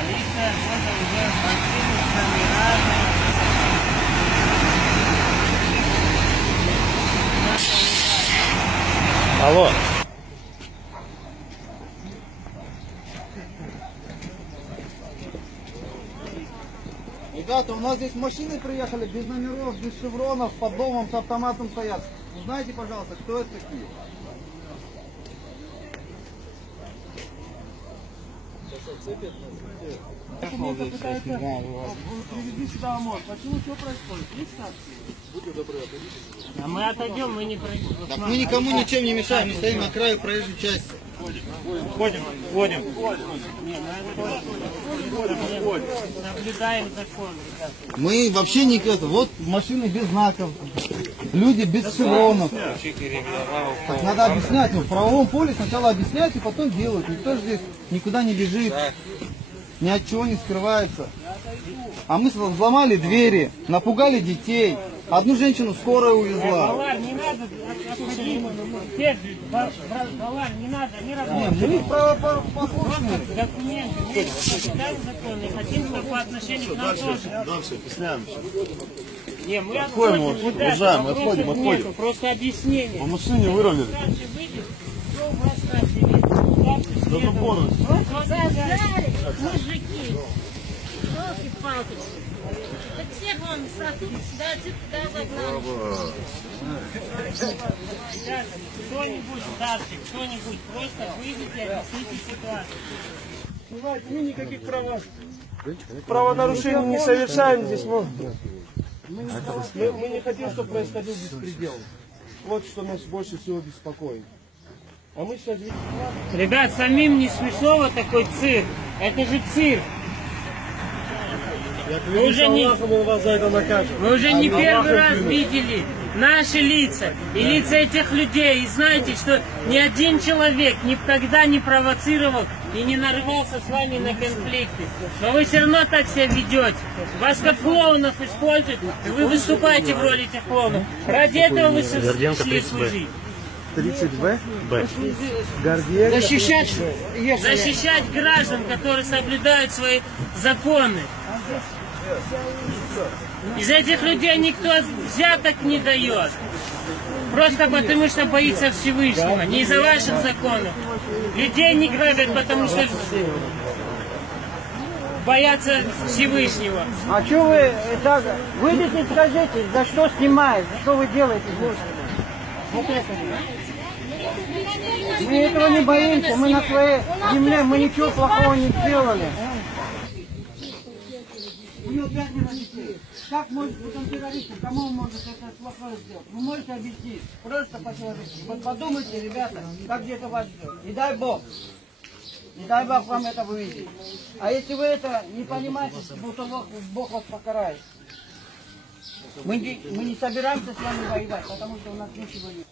Полиция тоже уже противится ни разу. Алло. Ребята, у нас здесь машины приехали без номеров, без шевронов, под домом с автоматом стоят. Узнайте, пожалуйста, кто это такие? Документы пытаются привезти сюда ОМОН. Почему все происходит? Есть санкции? Будьте добры, А мы отойдем, мы не пройдем. так мы никому ничем не мешаем, мы стоим на краю проезжей части. Входим. Наблюдаем закон, ребята. Мы вообще не это. Вот машины без знаков, люди без шевронов. Так надо объяснять, в правовом поле сначала объяснять и потом делать. Никто же здесь никуда не бежит, ни от чего не скрывается. А мы взломали двери, напугали детей. Одну женщину скорая увезла. Балар, не надо отходить. Балар, не надо, не работает. Мы правопослушные. Документы, мы читаем законы, хотим, чтобы по отношению к нам тоже. Дальше, объясняемся. Не, мы отходим, уважаем, отходим. Просто объяснение. По машине выровняли. Дальше выйдем, что у вас дальше видно? До забора. Мужики, елки-палки. Так всех вон сюда загнали. Кто-нибудь, старший, кто-нибудь, просто выйдите, объясните ситуацию. Понимаете, мы никаких правонарушений не совершаем здесь. Мы не хотим, чтобы происходил беспредел. Вот что нас больше всего беспокоит. А мы сейчас... Ребят, самим не смешно вот такой цирк. Это же цирк. Мы уже не первый раз видели наши лица и лица этих людей. И знаете, что ни один человек никогда не провоцировал и не нарывался с вами на конфликты. Но вы все равно так себя ведете. Вас как клоунов используют, и вы выступаете в роли этих клоунов. Ради этого вы шли служить. 30В? Б. Защищать граждан, которые соблюдают свои законы. Из этих людей никто взяток не дает. Просто потому, что боится Всевышнего. Не из-за ваших законов. Людей не грабят, потому что боятся Всевышнего. А что вы так... Выйдите и скажите, за что снимаете, что вы делаете здесь? Вот это. Мы этого не боимся, мы на своей земле, мы ничего плохого не сделали. У него 5 детей. Как может быть он террорист? Кому он может это плохое сделать? Вы можете объяснить? Просто по-человечески. Вот подумайте, ребята, как где-то вас ждет. И дай Бог. Не дай Бог вам это увидеть. А если вы это не понимаете, то Бог вас покарает. Мы не собираемся с вами воевать, потому что у нас ничего нет.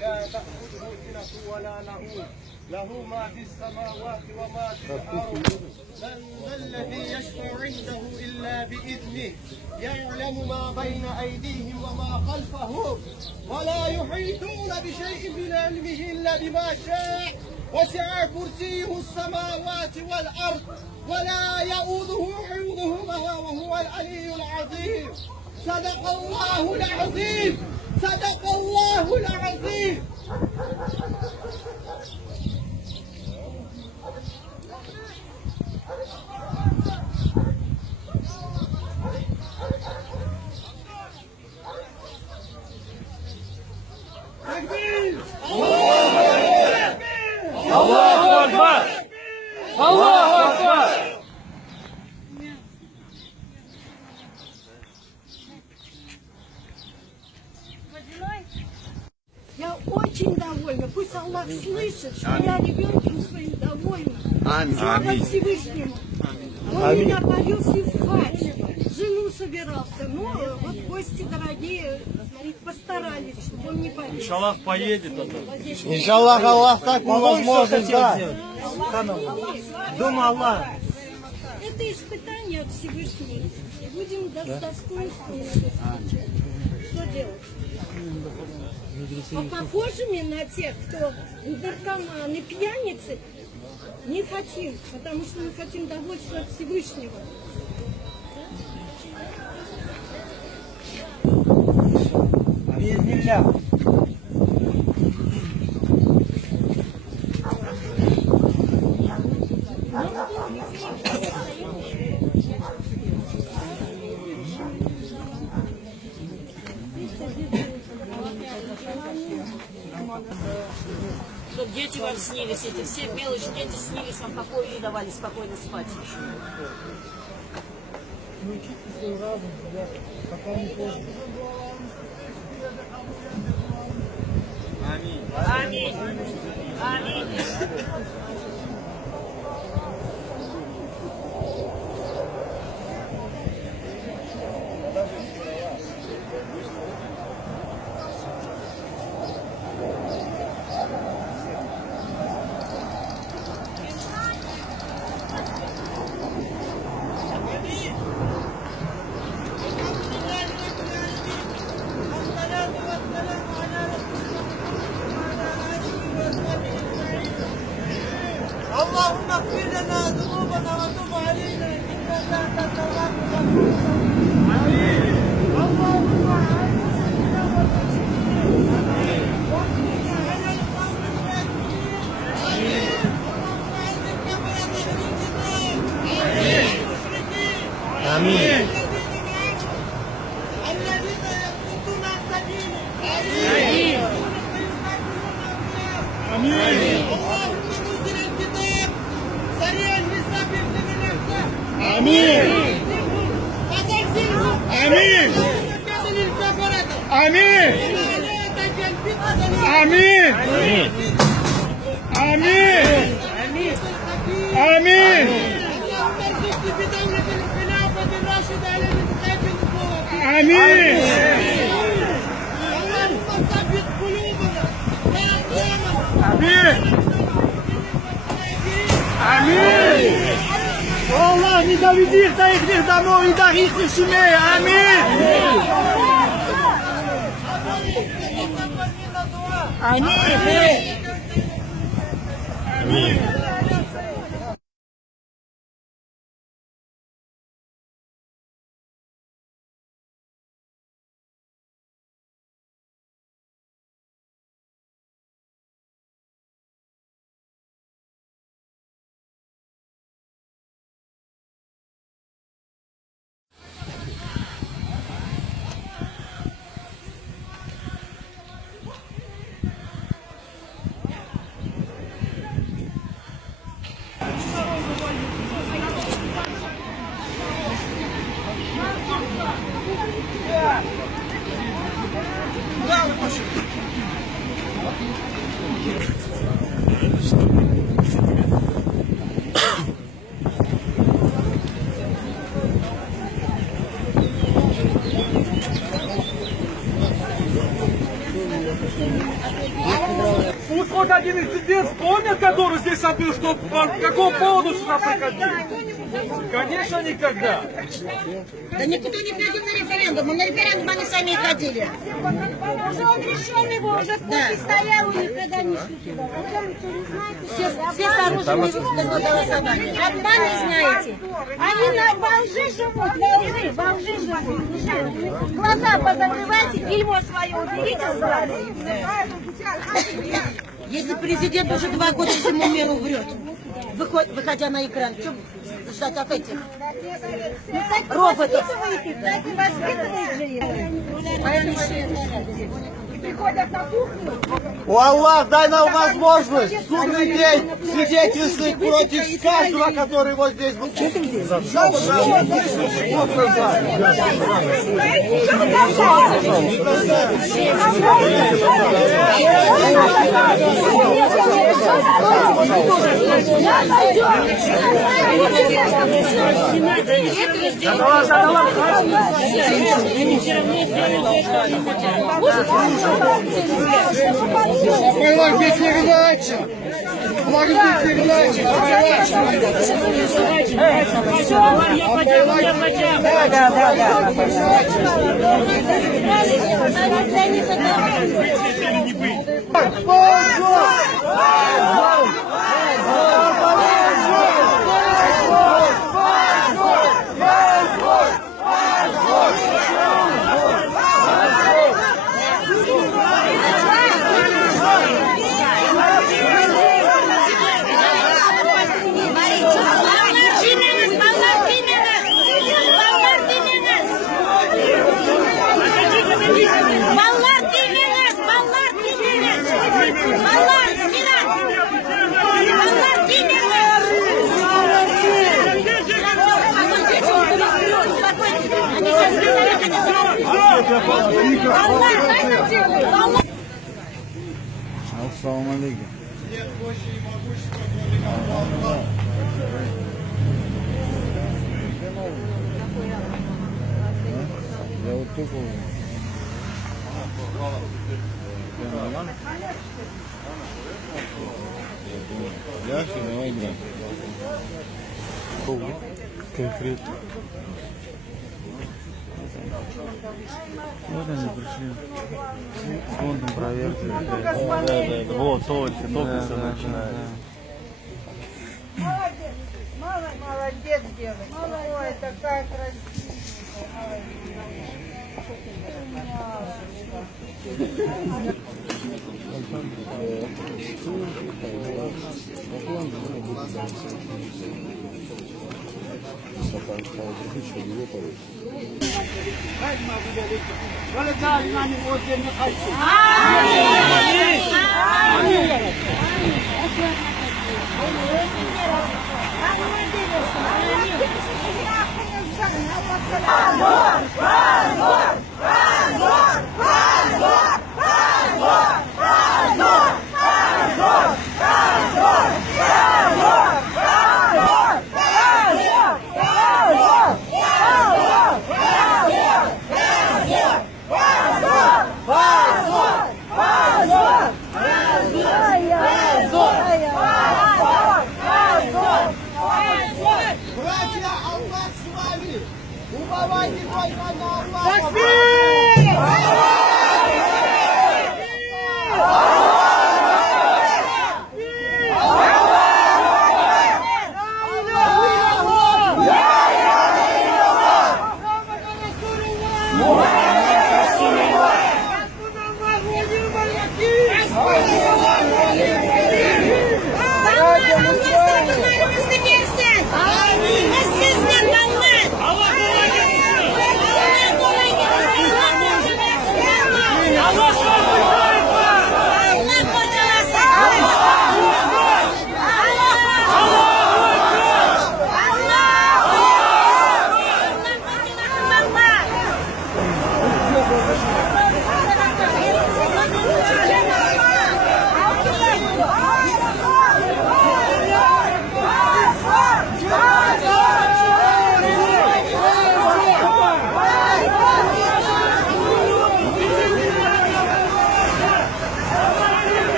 لا تأخذه سنة ولا نعود له ما في السماوات وما في الأرض من ذا الذي يشفع عنده إلا بإذنه يعلم ما بين أيديهم وما خلفهم ولا يحيطون بشيء من علمه إلا بما شاء وسع كرسيه السماوات والأرض ولا يؤوده حفظهما وهو العلي العظيم صدق الله العظيم صدق الله العظيم. تكبير Аллаху Акбар! Аллаху Акбар! очень довольна. Пусть Аллах слышит, что я ребенком своим довольна. Слава Всевышнему. Он меня повел в хадж. Жену собирался. Но вот гости дорогие постарались, чтобы он не повел. Иншаллах поедет. Иншаллах, Аллах так возможность даст. Дома Аллах. Это испытание от Всевышнего. Будем достоинством. Что делать? А похожими на тех, кто наркоманы, пьяницы, не хотим, потому что мы хотим довольства от Всевышнего. Биизнилля. Чтобы дети вам снились, эти все мелочи, дети снились вам, покой не давали спокойно спать еще. Аминь. Аминь. اللهم اغفر لنا ذنوبنا وتب علينا انك انت التواب الرحيم. اللهم اعنا واغفرنا على القوم الكافرين. اللهم اعزك بين المشركين. امين. الذين يصدون عن سبيلك. امين. اللهم انزل الكتاب سريع الحساب يكتب الاحسان. امين. وزلزله. امين. وكمل الكفرة. امين. ولا تجعل فتنة. امين. امين. امين. اللهم ارزقني بدولة الخلافة الراشدة على الانتخاب النبوة. امين. اللهم ثبت قلوبنا وأقدامنا. امين. Аминь! Аллах, не доведи их до их домов и до их семей! Аминь! Аминь! Аминь! Пусть хоть один инцидент вспомнят, который здесь был, что по какому поводу сюда приходили. Конечно, никогда. Да никто не ходил на референдум, мы на референдум они сами ходили. Уже он решил его, уже пусть стоял, и никогда не шутил. Все с оружием не голосовали. Обман не знаете. Они во лжи живут, во лжи живут. Глаза позакрывайте, бельмо свое уберите с глаза. Если президент уже 2 года всему миру врет, выходя на экран, что ждать от этих роботов? Приходят на кухню. О, Аллах, дай нам возможность в судный день свидетельствовать против каждого, который вот здесь был. Что Флаг без передачи! Флаг без передачи! Ассаламу алейкум. Я вот только... Яхи, давай играем. Конкретно. Вот они пришли. С фондом проверки. Да. Вот, только все начинает. Молодец, девочка. Ой, такая красивая. Братья, Аллах с вами! Уповайте только на Аллаха!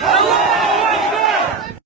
Аллах